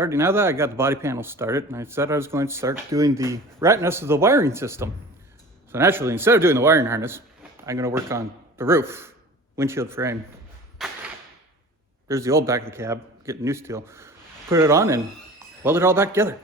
Alrighty, now that I got the body panel started, and I said I was going to start doing the ratness of the wiring system. So naturally, instead of doing the wiring harness, I'm going to work on the roof, windshield frame. There's the old back of the cab, get new steel, put it on and weld it all back together.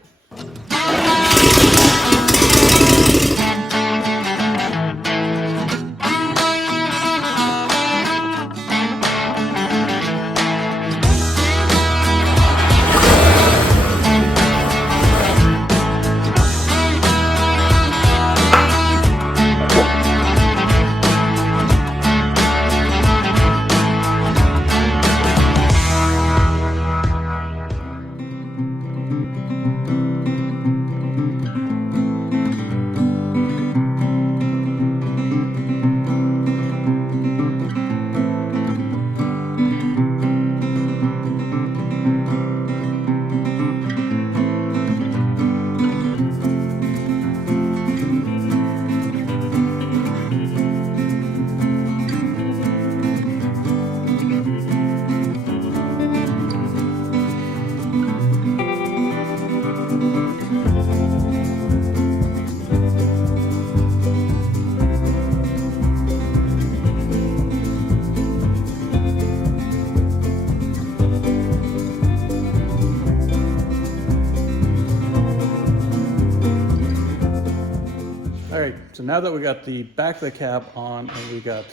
Alright, so now that we got the back of the cab on and we got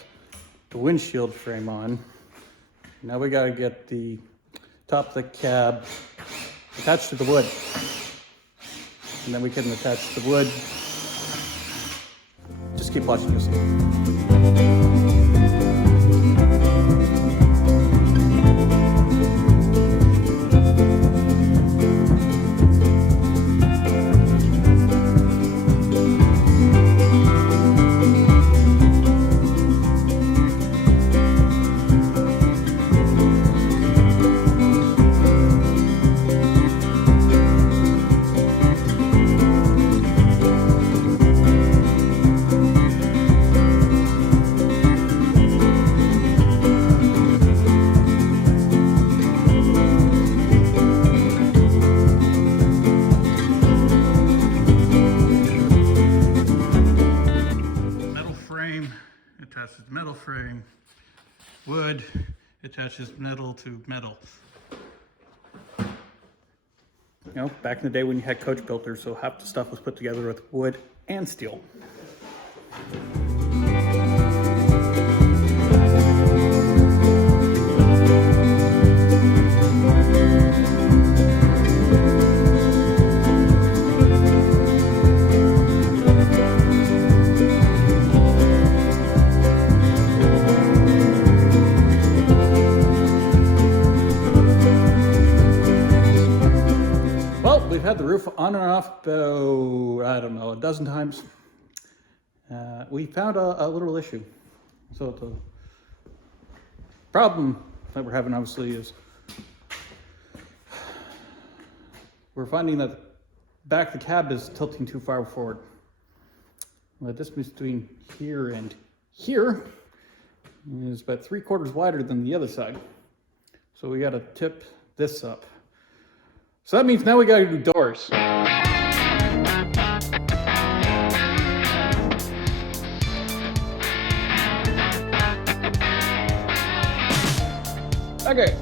the windshield frame on, now we got to get the top of the cab attached to the wood. And then we can attach the wood. Just keep watching, you'll see. Attaches metal frame, wood attaches metal to metal. You know, back in the day when you had coach builders, so half the stuff was put together with wood and steel. We've had the roof on and off about, I don't know, a dozen times. We found a little issue. So the problem that we're having obviously is we're finding that the back of the cab is tilting too far forward. The distance between here and here is about 3/4 wider than the other side. So we got to tip this up. So that means now we gotta do doors. Okay,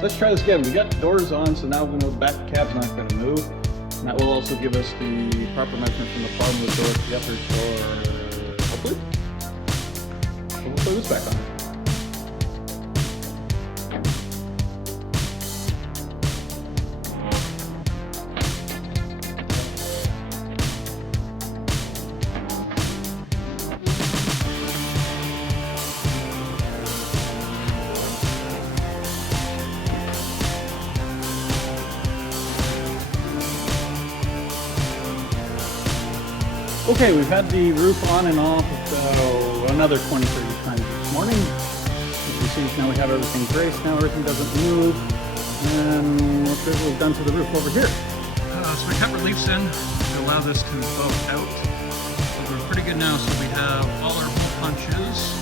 let's try this again. We got doors on, so now we know the back cab's not gonna move. And that will also give us the proper measurement from the bottom of the door to the upper door, hopefully. So we'll put this back on. Okay, we've had the roof on and off another 20-30 times this morning. As you see, now we have everything braced, now everything doesn't move. And look at what we've done to the roof over here. So we cut reliefs in to allow this to bow out. So we're pretty good now, so we have all our hole punches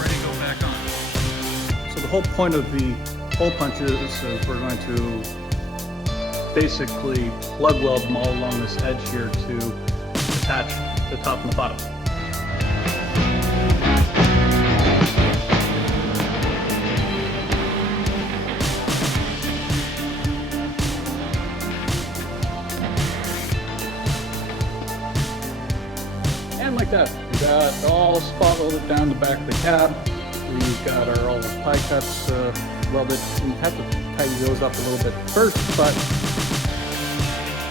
ready to go back on. So the whole point of the hole punches is we're going to basically plug weld them all along this edge here to attach the top and the bottom. And like that, we got all spot welded down the back of the cab. We've got all the pie cuts welded. We have to tidy those up a little bit first, but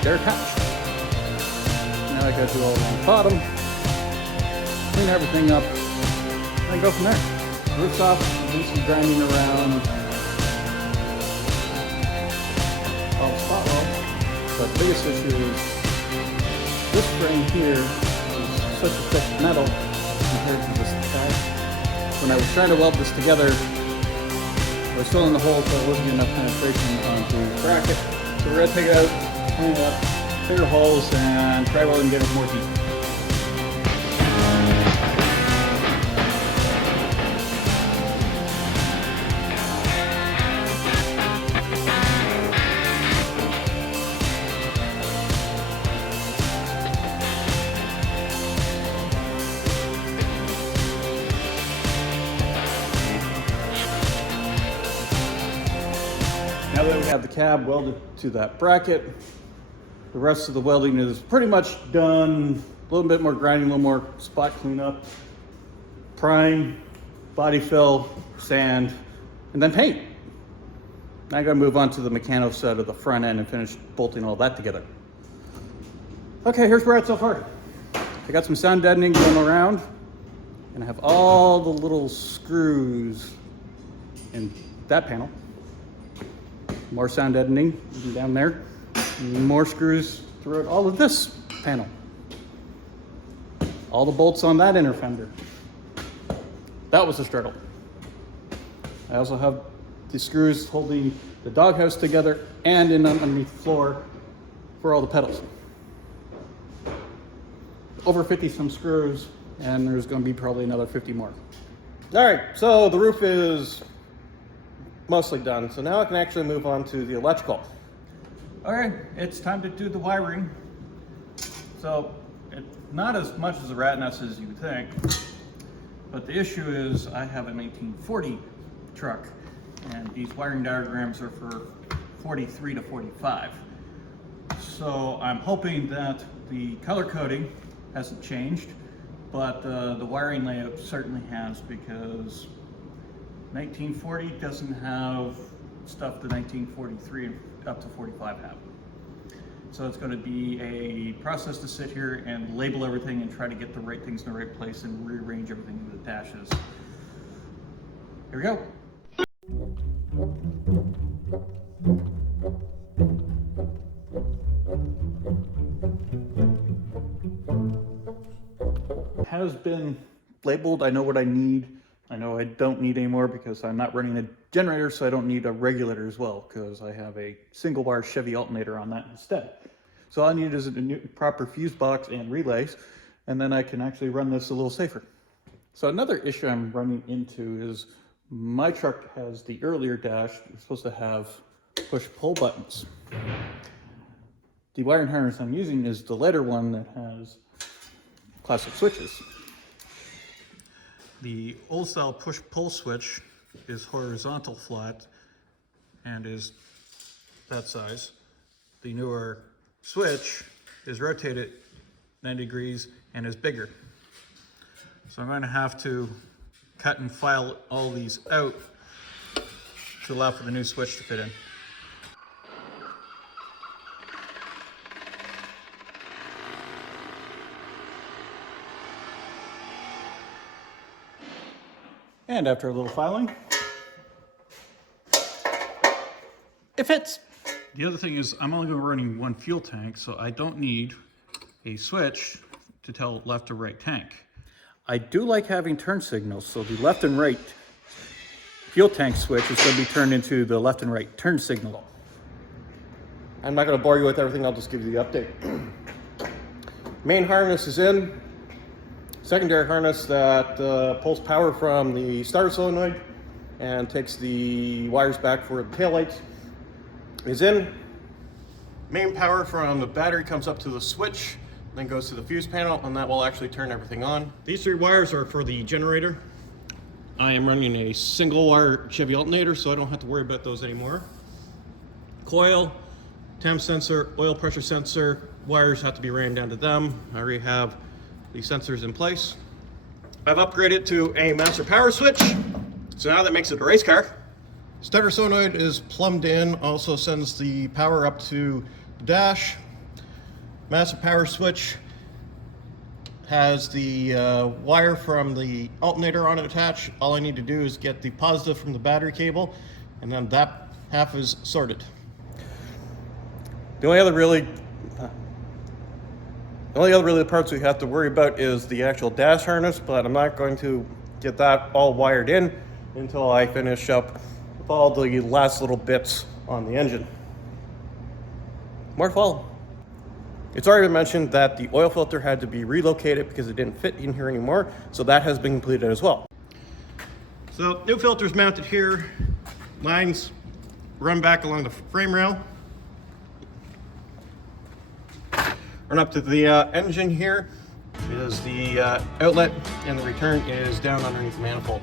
they're attached. Now I gotta do all along the bottom, clean everything up, and then go from there. Roof's off, do some grinding around all the spot weld. But the biggest issue is this frame here is such a thick metal compared to this guy. When I was trying to weld this together, I was filling the hole so there wasn't enough penetration onto the bracket. So we're gonna take it out, clean it up, clear holes, and try welding and get it more heat. Now that we have the cab welded to that bracket, the rest of the welding is pretty much done. A little bit more grinding, a little more spot cleanup, prime, body fill, sand, and then paint. Now I'm gonna move on to the mechanical side of the front end and finish bolting all that together. Okay, here's where we're at so far. I got some sound deadening going around, and I have all the little screws in that panel. More sound deadening down there. More screws throughout all of this panel. All the bolts on that inner fender. That was a struggle. I also have the screws holding the doghouse together and in underneath the floor for all the pedals. Over 50 some screws, and there's going to be probably another 50 more. All right, so the roof is mostly done. So now I can actually move on to the electrical. Okay, it's time to do the wiring. So it's not as much as a rat nest as you would think, but the issue is I have a 1940 truck, and these wiring diagrams are for 43 to 45. So I'm hoping that the color coding hasn't changed, but the wiring layout certainly has, because 1940 doesn't have stuff that 1943 and up to 45 have. So it's going to be a process to sit here and label everything and try to get the right things in the right place and rearrange everything into the dashes. Here we go. Has been labeled. I know what I need. I know I don't need any more because I'm not running a generator, so I don't need a regulator as well, because I have a single wire Chevy alternator on that instead. So all I need is a new proper fuse box and relays, and then I can actually run this a little safer. So another issue I'm running into is my truck has the earlier dash. You're supposed to have push-pull buttons. The wiring harness I'm using is the later one that has classic switches. The old style push-pull switch is horizontal flat and is that size. The newer switch is rotated 90 degrees and is bigger. So I'm going to have to cut and file all these out to allow for the new switch to fit in. And after a little filing, it fits. The other thing is I'm only going to be running one fuel tank, so I don't need a switch to tell left or right tank. I do like having turn signals, so the left and right fuel tank switch is going to be turned into the left and right turn signal. I'm not going to bore you with everything, I'll just give you the update. Main harness is in. Secondary harness that pulls power from the starter solenoid and takes the wires back for the taillights is in. Main power from the battery comes up to the switch, then goes to the fuse panel, and that will actually turn everything on. These 3 wires are for the generator. I am running a single wire Chevy alternator, so I don't have to worry about those anymore. Coil, temp sensor, oil pressure sensor, wires have to be ran down to them. I already have the sensors in place. I've upgraded to a master power switch, so now that makes it a race car. Starter solenoid is plumbed in, also sends the power up to the dash. Master power switch has the wire from the alternator on it attached. All I need to do is get the positive from the battery cable, and then that half is sorted. The only other really parts we have to worry about is the actual dash harness, but I'm not going to get that all wired in until I finish up with all the last little bits on the engine. More to follow. It's already been mentioned that the oil filter had to be relocated because it didn't fit in here anymore, so that has been completed as well. So new filters mounted here, lines run back along the frame rail. Run up to the engine here is the outlet, and the return is down underneath the manifold.